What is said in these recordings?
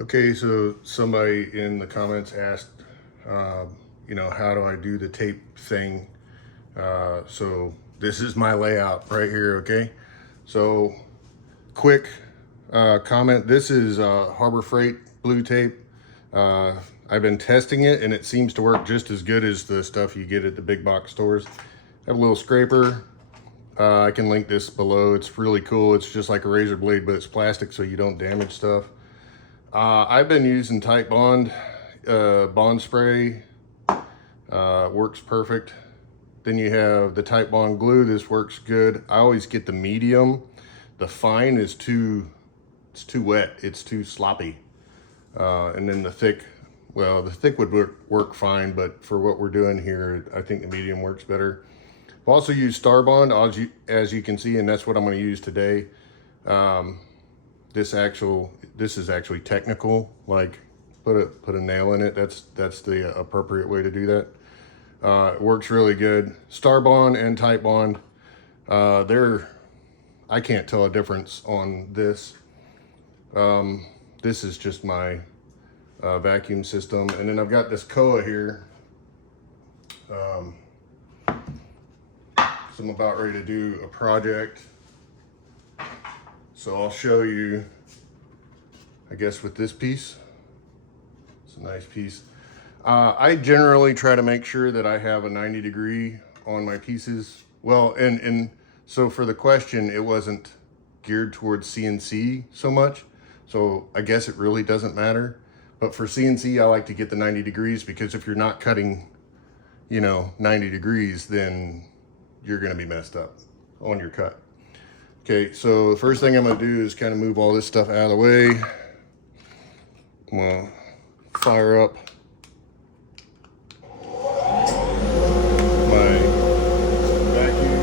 Okay, so somebody in the comments asked, how do I do the tape thing? So this is my layout right here, okay? So quick comment, this is Harbor Freight blue tape. I've been testing it and it seems to work just as good as the stuff you get at the big box stores. I have a little scraper. I can link this below. It's really cool. It's just like a razor blade, but it's plastic so you don't damage stuff. I've been using Titebond bond spray. Works perfect. Then you have the Titebond glue. This works good. I always get the medium. The fine is it's too wet. It's too sloppy. And then the thick, well, the thick would work fine, but for what we're doing here, I think the medium works better. I've also used Starbond, as you can see, and that's what I'm going to use today. This is actually technical, like put a nail in it. That's the appropriate way to do that. It works really good. Starbond and Titebond, I can't tell a difference on this. This is just my vacuum system, and then I've got this Koa here. So I'm about ready to do a project. So I'll show you, I guess, with this piece. It's a nice piece. I generally try to make sure that I have a 90-degree on my pieces. Well, and so for the question, it wasn't geared towards CNC so much. So I guess it really doesn't matter. But for CNC, I like to get the 90 degrees because if you're not cutting, 90 degrees, then you're gonna be messed up on your cut. Okay, so the first thing I'm gonna do is kind of move all this stuff out of the way. I'm gonna fire up my vacuum.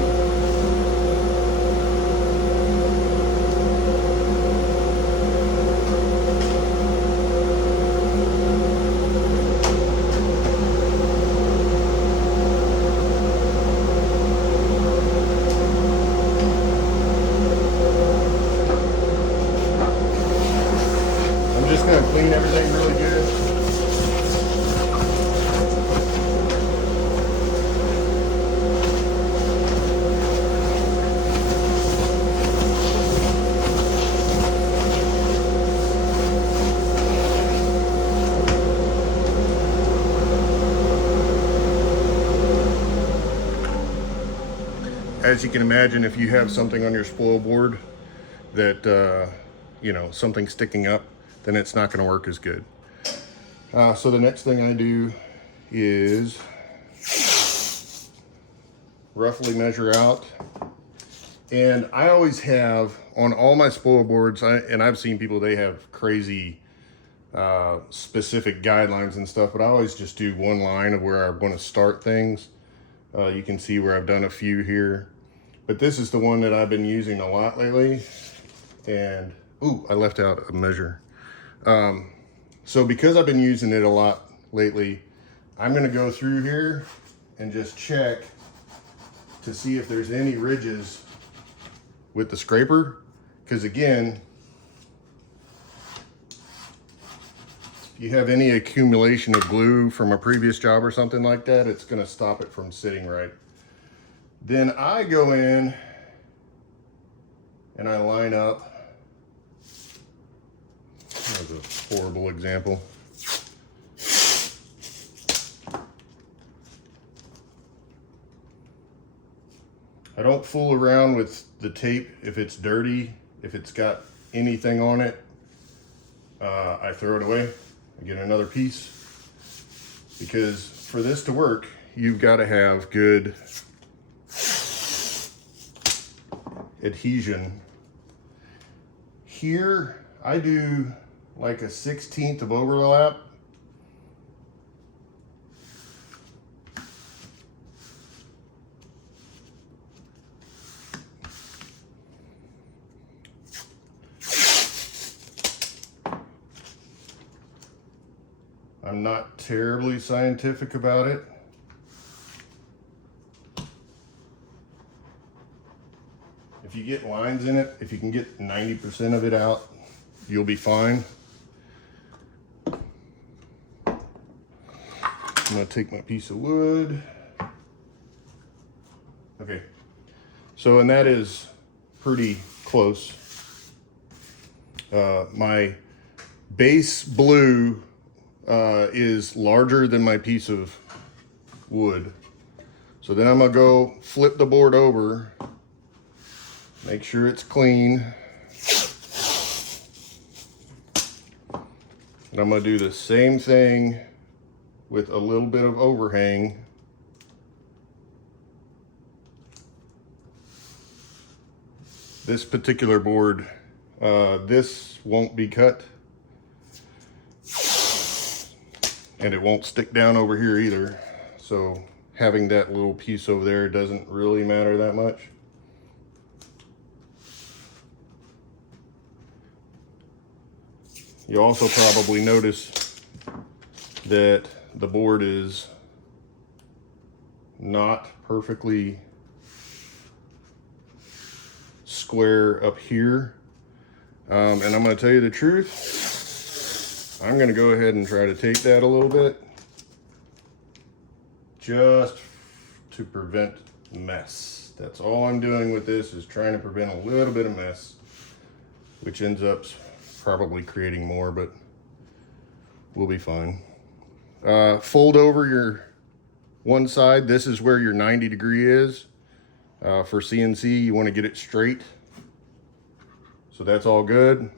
I'm just gonna clean everything really good. As you can imagine, if you have something on your spoil board that, something sticking up, then it's not going to work as good. So the next thing I do is roughly measure out. And I always have, on all my spoil boards, and I've seen people, they have crazy specific guidelines and stuff, but I always just do one line of where I want to start things. You can see where I've done a few here. But this is the one that I've been using a lot lately. And, ooh, I left out a measure. So because I've been using it a lot lately, I'm gonna go through here and just check to see if there's any ridges with the scraper. Because again, if you have any accumulation of glue from a previous job or something like that, it's gonna stop it from sitting right. Then I go in and I line up. That was a horrible example. I don't fool around with the tape if it's dirty, if it's got anything on it. I throw it away. I get another piece. Because for this to work, you've got to have good adhesion. Here, I do like a 1/16 of overlap. I'm not terribly scientific about it. If you get lines in it, if you can get 90% of it out, you'll be fine. I'm gonna take my piece of wood. Okay, so and that is pretty close. My base blue is larger than my piece of wood. So then I'm gonna go flip the board over, make sure it's clean. And I'm gonna do the same thing with a little bit of overhang. This particular board, this won't be cut. And it won't stick down over here either. So having that little piece over there doesn't really matter that much. You also probably notice that the board is not perfectly square up here. And I'm going to tell you the truth. I'm going to go ahead and try to tape that a little bit, just to prevent mess. That's all I'm doing with this, is trying to prevent a little bit of mess, which ends up probably creating more, but we'll be fine. Fold over your one side. This is where your 90 degree is. For CNC, you want to get it straight. So that's all good.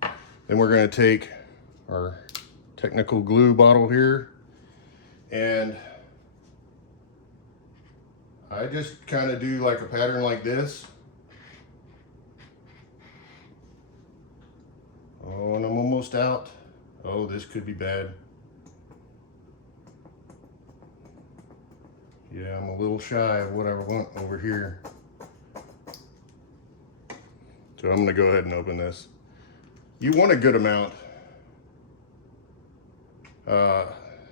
Then we're going to take our technical glue bottle here, and I just kind of do like a pattern like this. Oh, and I'm almost out. Oh, this could be bad. Yeah, I'm a little shy of what I want over here. So I'm gonna go ahead and open this. You want a good amount.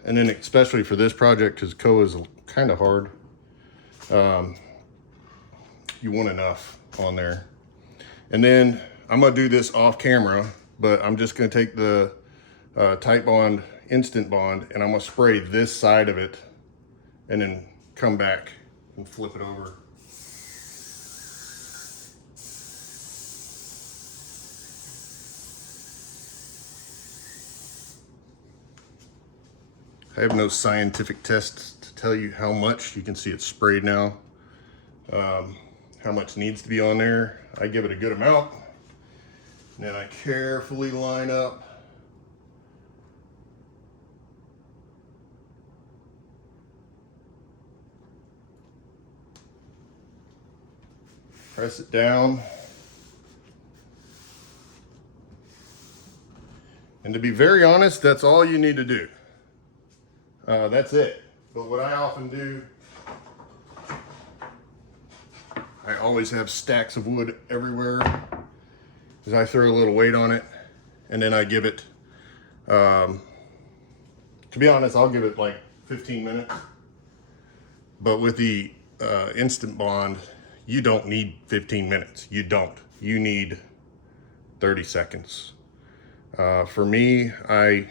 And then especially for this project, because Koa is kind of hard, you want enough on there. And then I'm gonna do this off camera, but I'm just gonna take the Titebond Instant Bond and I'm gonna spray this side of it and then come back and flip it over. I have no scientific tests to tell you how much. You can see it's sprayed now. How much needs to be on there. I give it a good amount. And then I carefully line up. Press it down. And to be very honest, that's all you need to do. That's it. But what I often do, I always have stacks of wood everywhere, is I throw a little weight on it, and then I give it, to be honest, I'll give it like 15 minutes. But with the Instant Bond, you don't need 15 minutes. You don't. You need 30 seconds. For me, I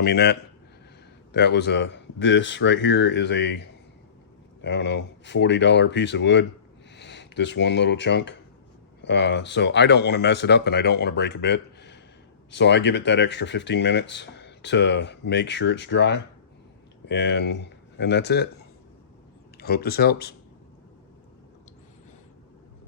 mean, that was this right here is a, I don't know, $40 piece of wood, this one little chunk. So I don't want to mess it up and I don't want to break a bit. So I give it that extra 15 minutes to make sure it's dry, and that's it. Hope this helps.